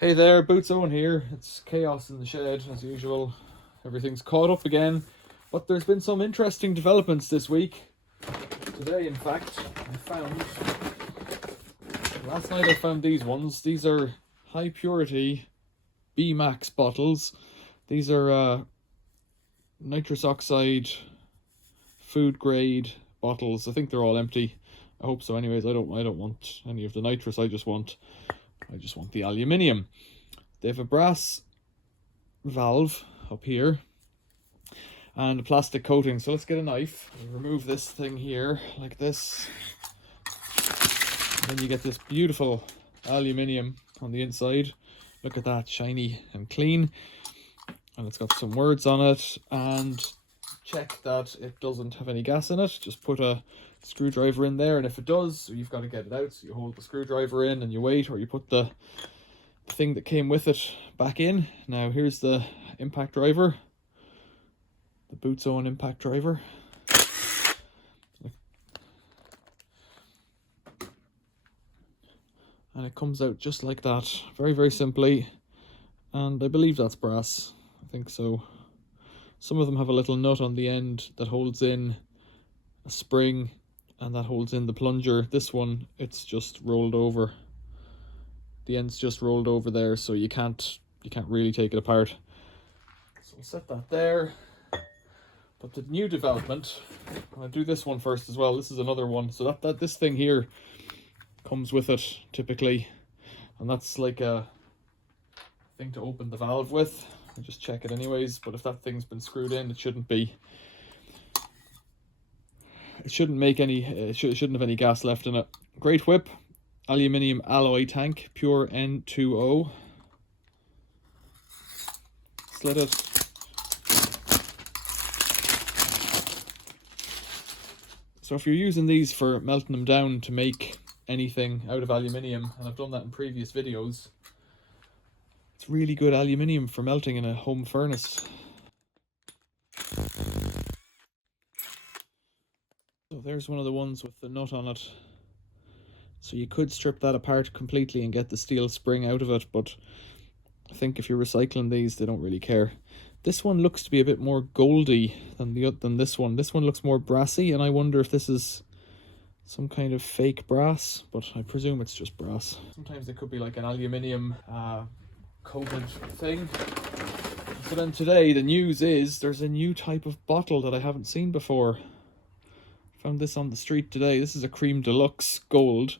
Hey there, Boots Owen here. It's chaos in the shed as usual. Everything's caught up again, but there's been some interesting developments this week. Today, in fact, last night I found these ones. These are high purity B-Max bottles. These are nitrous oxide food grade bottles. I think they're all empty. I hope so. Anyways, I don't want any of the nitrous. I just want the aluminium. They have a brass valve up here and a plastic coating. So let's get a knife and remove this thing here like this. And then you get this beautiful aluminium on the inside. Look at that, shiny and clean. And it's got some words on it. And check that it doesn't have any gas in it. Just put a screwdriver in there, and if it does, you've got to get it out. So you hold the screwdriver in and you wait, or you put the thing that came with it back in. Now here's the impact driver, the Boots Owen impact driver. And it comes out just like that, very, very simply. And I believe that's brass. I think so. Some of them have a little nut on the end that holds in a spring, and that holds in the plunger. This one, it's just rolled over. The end's just rolled over there, so you can't really take it apart. So we'll set that there. But the new development, I'll do this one first as well. This is another one. So this thing here comes with it typically, and that's like a thing to open the valve with. I just check it anyways, but if that thing's been screwed in, it shouldn't be. It shouldn't make any. It shouldn't have any gas left in it. Great whip, aluminium alloy tank, pure N2O. Slit it. So if you're using these for melting them down to make anything out of aluminium, and I've done that in previous videos, it's really good aluminium for melting in a home furnace. So there's one of the ones with the nut on it. So you could strip that apart completely and get the steel spring out of it, but I think if you're recycling these, they don't really care. This one looks to be a bit more goldy than this one. This one looks more brassy, and I wonder if this is some kind of fake brass, but I presume it's just brass. Sometimes it could be like an aluminium coated thing. So then today the news is there's a new type of bottle that I haven't seen before. Found this on the street today. This is a Cream Deluxe Gold,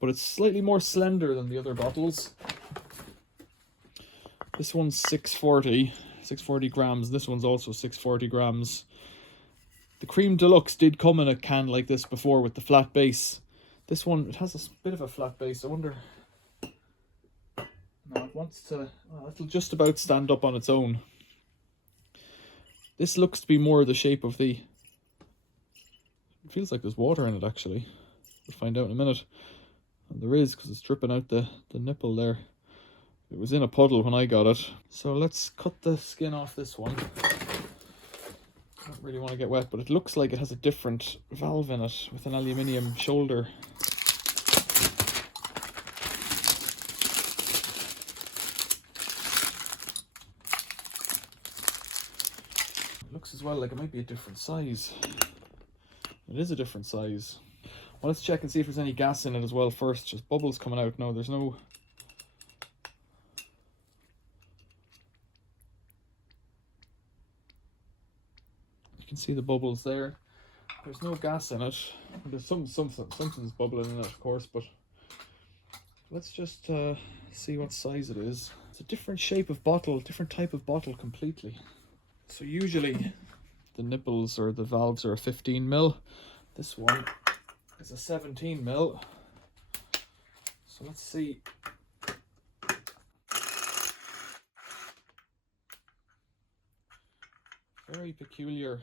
but it's slightly more slender than the other bottles. This one's 640 grams. This one's also 640 grams. The Cream Deluxe did come in a can like this before with the flat base. This one, it has a bit of a flat base. I wonder. No, it wants to. Oh, it'll just about stand up on its own. This looks to be more the shape of the. It feels like there's water in it actually. We'll find out in a minute. And there is, because it's dripping out the nipple there. It was in a puddle when I got it. So let's cut the skin off this one. I don't really want to get wet, but it looks like it has a different valve in it with an aluminium shoulder. It looks as well like it might be a different size. It is a different size. Well, let's check and see if there's any gas in it as well first. Just bubbles coming out. No, there's no. You can see the bubbles there. There's no gas in it. There's something's bubbling in it, of course, but let's just see what size it is. It's a different shape of bottle, different type of bottle completely. So usually the nipples or the valves are a 15mm. This one is a 17mm. So let's see. Very peculiar.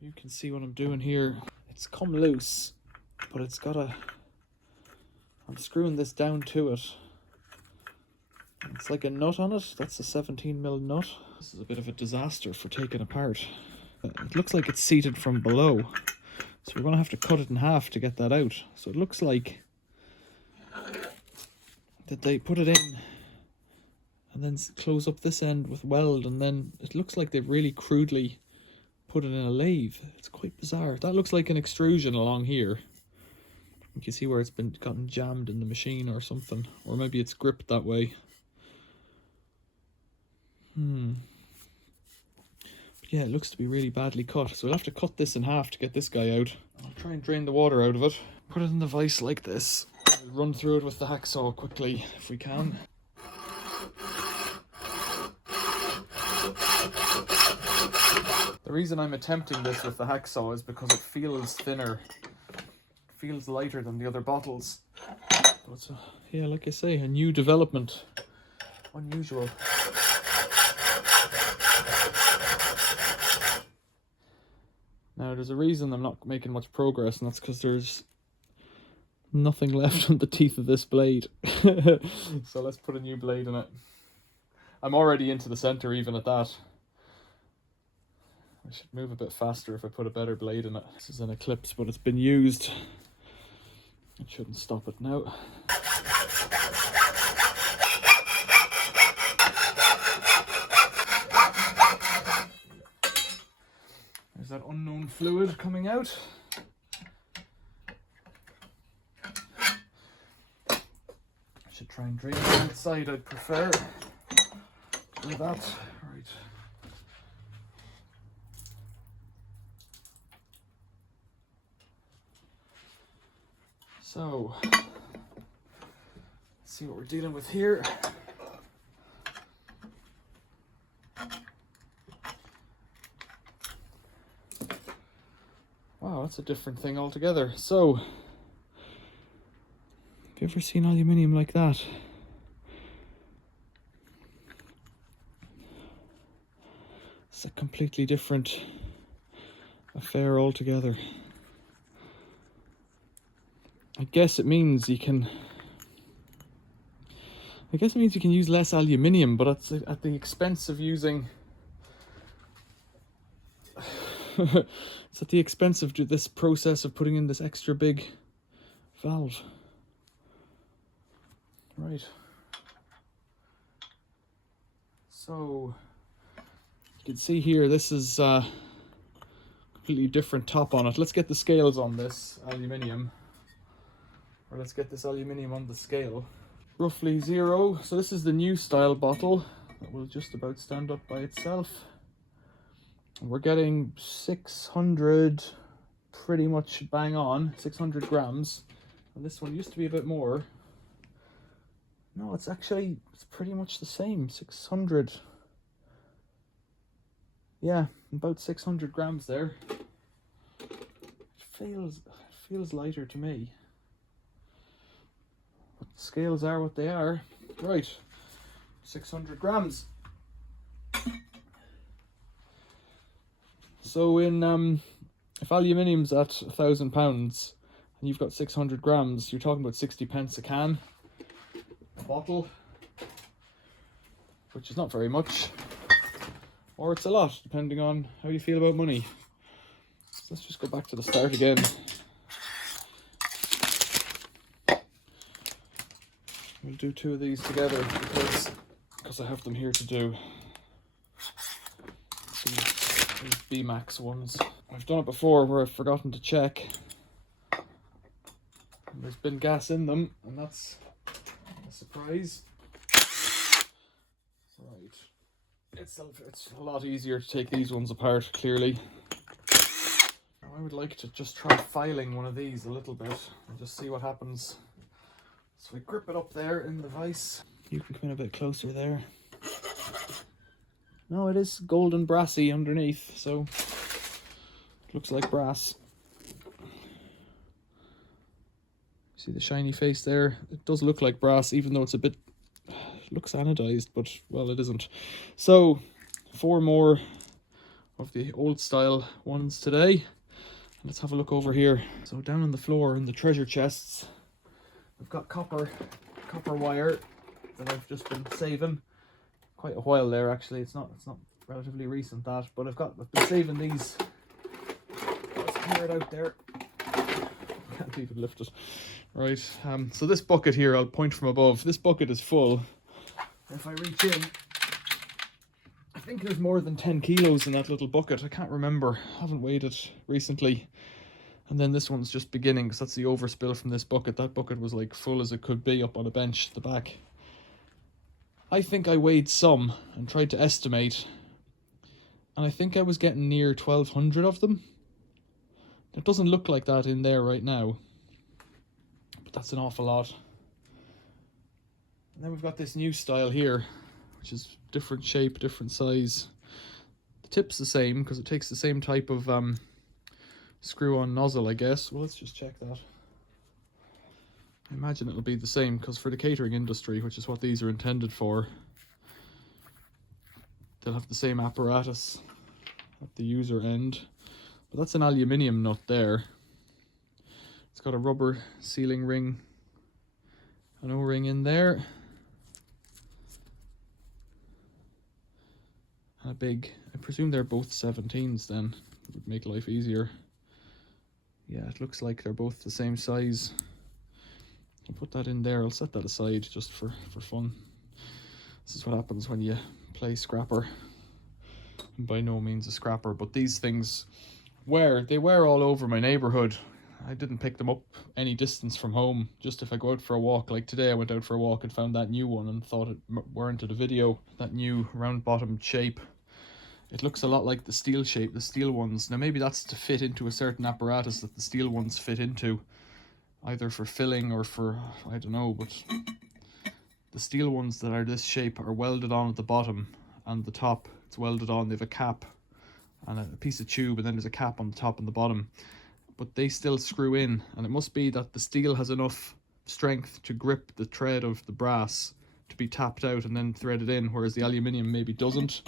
You can see what I'm doing here. It's come loose, but it's got a. I'm screwing this down to it. It's like a nut on it. That's a 17mm nut. This is a bit of a disaster for taking apart. It looks like it's seated from below. So we're going to have to cut it in half to get that out. So it looks like that they put it in and then close up this end with weld, and then it looks like they've really crudely put it in a lathe. It's quite bizarre. That looks like an extrusion along here. You can see where it's gotten jammed in the machine or something, or maybe it's gripped that way. But yeah, it looks to be really badly cut, so we'll have to cut this in half to get this guy out. I'll try and drain the water out of it. Put it in the vise like this. We'll run through it with the hacksaw quickly if we can. The reason I'm attempting this with the hacksaw is because it feels thinner. It feels lighter than the other bottles. So it's yeah, like I say, a new development. Unusual. Now there's a reason I'm not making much progress, and that's because there's nothing left on the teeth of this blade. So let's put a new blade in it. I'm already into the center even at that. I should move a bit faster if I put a better blade in it. This is an Eclipse, but it's been used. It shouldn't stop it now. There's that unknown fluid coming out. I should try and drain the outside, I'd prefer. Do that. Right. So, let's see what we're dealing with here. Wow, that's a different thing altogether. So, have you ever seen aluminium like that? It's a completely different affair altogether. I guess it means you can use less aluminium, but it's at the expense of using it's at the expense of this process of putting in this extra big valve. Right. So you can see here, this is completely different top on it. Let's get the scales on this aluminium. Or let's get this aluminium on the scale. Roughly 0. So this is the new style bottle that will just about stand up by itself. We're getting 600, pretty much bang on, 600 grams. And this one used to be a bit more. No, it's pretty much the same, 600. Yeah, about 600 grams there. It feels lighter to me. But the scales are what they are. Right, 600 grams. So if aluminium's at £1,000 and you've got 600 grams, you're talking about 60 pence a can, a bottle, which is not very much, or it's a lot, depending on how you feel about money. So let's just go back to the start again. We'll do 2 of these together because I have them here to do. These B-Max ones. I've done it before where I've forgotten to check. And there's been gas in them, and that's a surprise. Right. It's a lot easier to take these ones apart, clearly. Now I would like to just try filing one of these a little bit and just see what happens. So we grip it up there in the vise. You can come in a bit closer there. No, it is golden brassy underneath, so it looks like brass. See the shiny face there? It does look like brass, even though it's a bit, looks anodized, but well, it isn't. So 4 more of the old style ones today. Let's have a look over here. So down on the floor in the treasure chests, we've got copper wire that I've just been saving. Quite a while there, actually. It's not relatively recent, that, but I've been saving these. Let's clear it out there. Can't even lift it. Right, so this bucket here, I'll point from above. This bucket is full. If I reach in, I think there's more than 10 kilos in that little bucket. I can't remember. I haven't weighed it recently. And then this one's just beginning, because that's the overspill from this bucket. That bucket was like full as it could be up on a bench at the back. I think I weighed some and tried to estimate, and I think I was getting near 1,200 of them. It doesn't look like that in there right now, but that's an awful lot. And then we've got this new style here, which is different shape, different size. The tip's the same because it takes the same type of screw-on nozzle, I guess. Well, let's just check that. I imagine it'll be the same, because for the catering industry, which is what these are intended for, they'll have the same apparatus at the user end. But that's an aluminium nut there. It's got a rubber sealing ring, an O-ring in there, and a big, I presume they're both 17s then. It would make life easier. Yeah, it looks like they're both the same size. I'll put that in there. I'll set that aside just for fun. This is what happens when you play scrapper. I'm by no means a scrapper, but these things they wear all over my neighborhood. I didn't pick them up any distance from home. Just if I go out for a walk, like today I went out for a walk and found that new one and thought it warranted a video. That new round bottomed shape. It looks a lot like the steel shape, the steel ones. Now maybe that's to fit into a certain apparatus that the steel ones fit into, either for filling or for, I don't know, but the steel ones that are this shape are welded on at the bottom, and the top, it's welded on. They have a cap and a piece of tube, and then there's a cap on the top and the bottom. But they still screw in, and it must be that the steel has enough strength to grip the thread of the brass to be tapped out and then threaded in, whereas the aluminium maybe doesn't.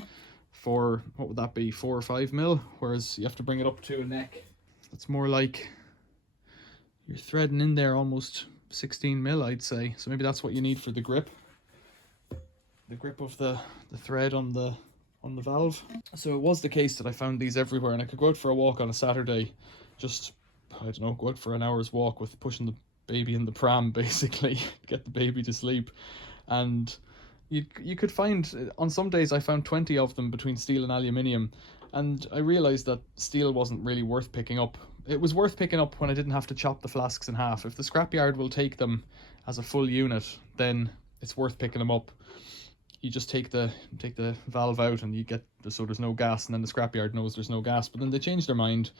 For, what would that be, 4 or 5 mil, whereas you have to bring it up to a neck. It's more like you're threading in there almost 16 mil, I'd say. So maybe that's what you need for the grip. The grip of the thread on the valve. So it was the case that I found these everywhere, and I could go out for a walk on a Saturday, just, I don't know, go out for an hour's walk with pushing the baby in the pram, basically, get the baby to sleep. And you could find, on some days I found 20 of them between steel and aluminium, and I realised that steel wasn't really worth picking up. It was worth picking up when I didn't have to chop the flasks in half. If the scrapyard will take them as a full unit, then it's worth picking them up. You just take the valve out and you get, so there's no gas, and then the scrapyard knows there's no gas. But then they changed their mind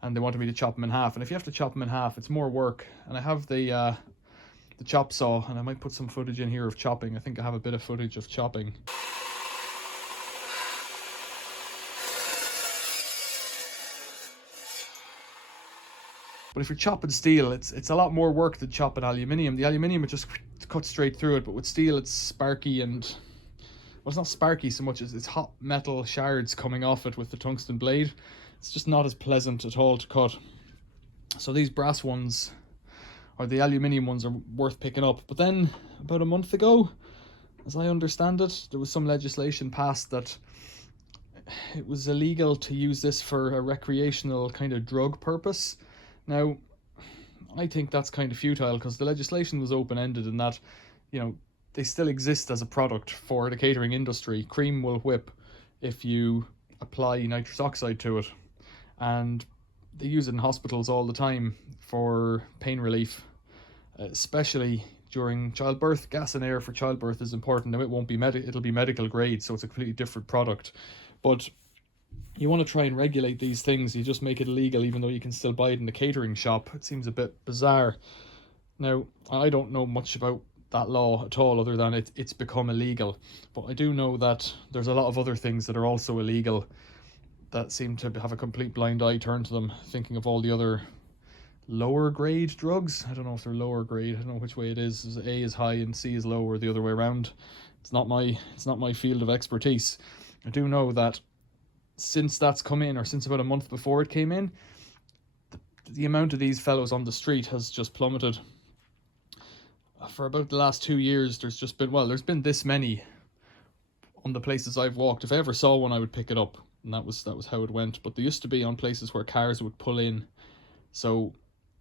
and they wanted me to chop them in half, and if you have to chop them in half, it's more work. And I have the chop saw, and I might put some footage in here of chopping. I think I have a bit of footage of chopping. But if you're chopping steel, it's a lot more work than chopping aluminium. The aluminium, it just cuts straight through it, but with steel it's sparky, and well, it's not sparky so much as it's hot metal shards coming off it with the tungsten blade. It's just not as pleasant at all to cut. So these brass ones, or the aluminium ones, are worth picking up. But then about a month ago, as I understand it, there was some legislation passed that it was illegal to use this for a recreational kind of drug purpose. Now, I think that's kind of futile, because the legislation was open-ended in that, you know, they still exist as a product for the catering industry. Cream will whip if you apply nitrous oxide to it, and they use it in hospitals all the time for pain relief, especially during childbirth. Gas and air for childbirth is important. Now, it won't be it'll be medical grade, so it's a completely different product. But you want to try and regulate these things, you just make it illegal even though you can still buy it in the catering shop. It seems a bit bizarre. Now, I don't know much about that law at all, other than it's become illegal. But I do know that there's a lot of other things that are also illegal that seem to have a complete blind eye turned to them, thinking of all the other lower grade drugs. I don't know if they're lower grade, I don't know which way it is. A is high and C is low, or the other way around. It's not my field of expertise. I do know that since that's come in, or since about a month before it came in, the amount of these fellows on the street has just plummeted. For about the last 2 years, there's been this many on the places I've walked. If I ever saw one, I would pick it up, and that was how it went. But they used to be on places where cars would pull in, so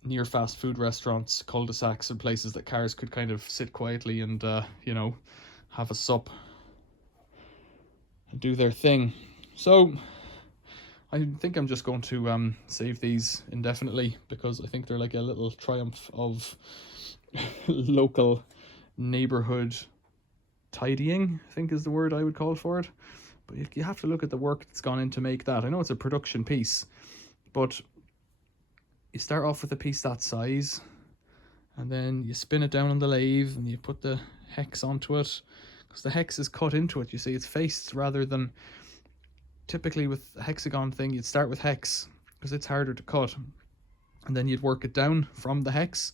near fast food restaurants, cul-de-sacs, and places that cars could kind of sit quietly and you know, have a sup and do their thing. So I think I'm just going to save these indefinitely, because I think they're like a little triumph of local neighborhood tidying, I think is the word I would call for it. But you have to look at the work that's gone in to make that. I know it's a production piece, but you start off with a piece that size, and then you spin it down on the lathe and you put the hex onto it, because the hex is cut into it. You see, it's faced, rather than typically with a hexagon thing, you'd start with hex because it's harder to cut, and then you'd work it down from the hex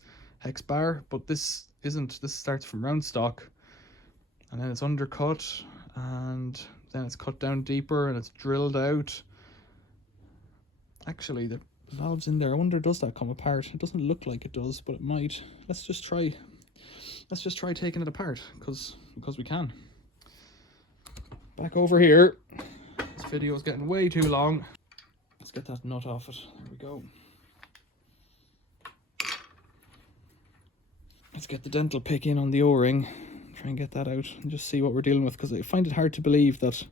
bar. But this isn't. This starts from round stock, and then it's undercut, and then it's cut down deeper, and it's drilled out. Actually, the valve's in there. I wonder, does that come apart? It doesn't look like it does, but it might. Let's just try taking it apart, because we can. Back over here. This video is getting way too long. Let's get that nut off it. There we go. Let's get the dental pick in on the O-ring. Try and get that out and just see what we're dealing with, because I find it hard to believe that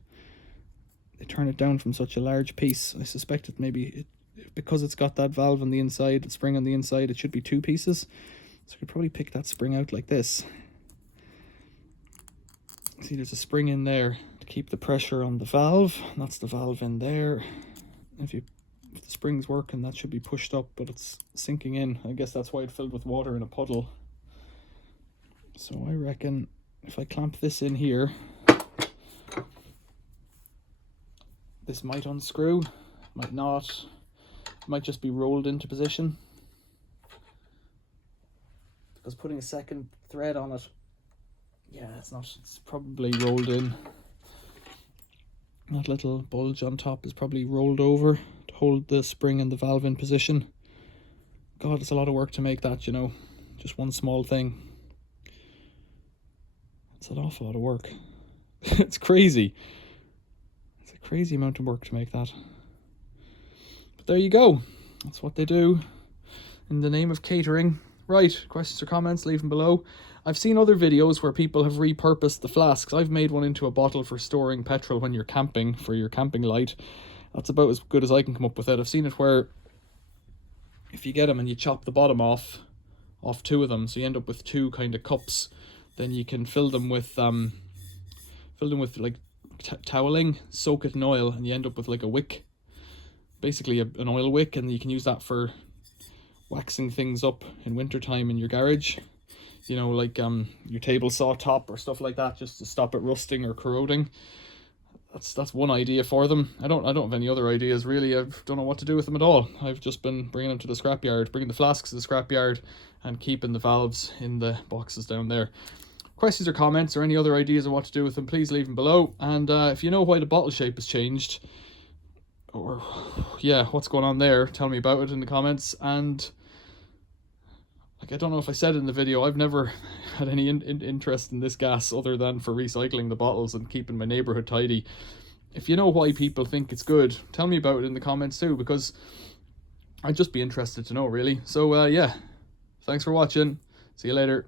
they turn it down from such a large piece. I suspect it because it's got that valve on the inside, the spring on the inside, it should be 2 pieces. So I could probably pick that spring out like this. See, there's a spring in there to keep the pressure on the valve. That's the valve in there. If the spring's working, that should be pushed up, but it's sinking in. I guess that's why it filled with water in a puddle. So I reckon if I clamp this in here, this might unscrew, might not, it might just be rolled into position, because putting a second thread on it, yeah, it's probably rolled in. That little bulge on top is probably rolled over to hold the spring and the valve in position. God, it's a lot of work to make that, you know, just one small thing. It's an awful lot of work. It's crazy. It's a crazy amount of work to make that. But there you go. That's what they do in the name of catering. Right, questions or comments, leave them below. I've seen other videos where people have repurposed the flasks. I've made one into a bottle for storing petrol when you're camping, for your camping light. That's about as good as I can come up with it. I've seen it where if you get them and you chop the bottom off 2 of them, so you end up with 2 kind of cups, then you can fill them with like toweling, soak it in oil, and you end up with like a wick, basically an oil wick, and you can use that for waxing things up in wintertime in your garage, you know, like your table saw top or stuff like that, just to stop it rusting or corroding. That's one idea for them. I don't have any other ideas really. I don't know what to do with them at all. I've just been bringing them to the scrapyard, bringing the flasks to the scrapyard, and keeping the valves in the boxes down there. Questions or comments or any other ideas on what to do with them, please leave them below. And if you know why the bottle shape has changed, or yeah, what's going on there, tell me about it in the comments. And like, I don't know if I said it in the video, I've never had any interest in this gas other than for recycling the bottles and keeping my neighborhood tidy. If you know why people think it's good, tell me about it in the comments too, because I'd just be interested to know, really. So yeah, thanks for watching. See you later.